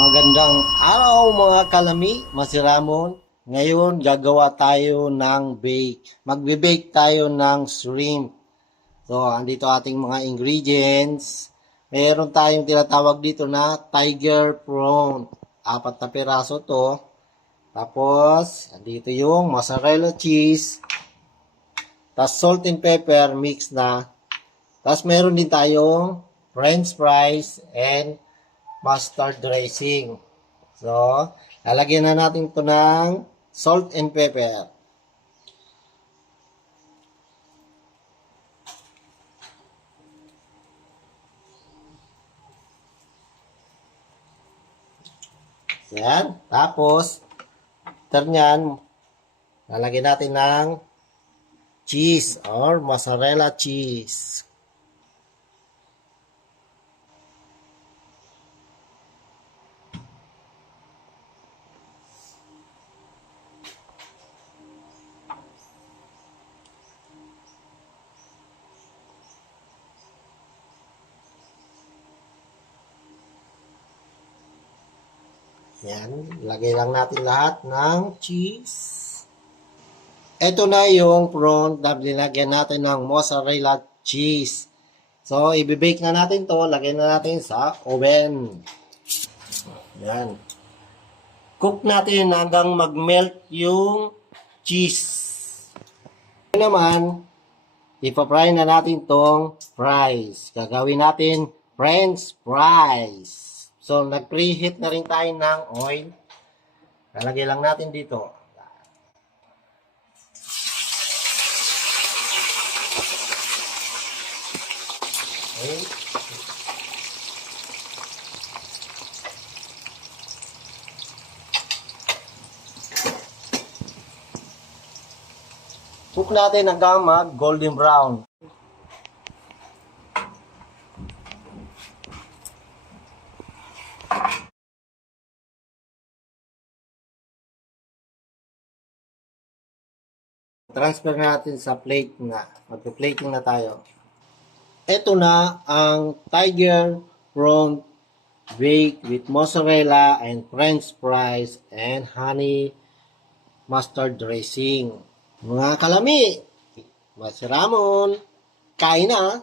Magandang araw mga kalami, Masiramon. Ngayon gagawa tayo ng bake. Magbe-bake tayo ng shrimp. So, andito ating mga ingredients. Meron tayong tinatawag dito na tiger prawn. 4 na piraso to. Tapos, andito yung mozzarella cheese. Tapos salt and pepper mix na. Tapos meron din tayong french fries and mustard dressing. So, lalagyan na natin ito ng salt and pepper. Yan. Tapos, after nyan, lalagyan natin ng cheese or mozzarella cheese. Yan, lagay lang natin lahat ng cheese. Ito na yung prawn na linagyan natin ng mozzarella cheese. So, ibibake na natin to. Lagay na natin sa oven. Yan. Cook natin hanggang mag-melt yung cheese. Ito naman, ipapry na natin tong fries. Gagawin natin french fries. So, nag-preheat na rin tayo ng oil. Lalagay lang natin dito. Okay. Cook natin hanggang mag-golden brown. Transfer natin sa plate na. Mag-plating na tayo. Ito na ang tiger prawn baked with mozzarella and french fries and honey mustard dressing. Mga kalami, Masiramon, kain na!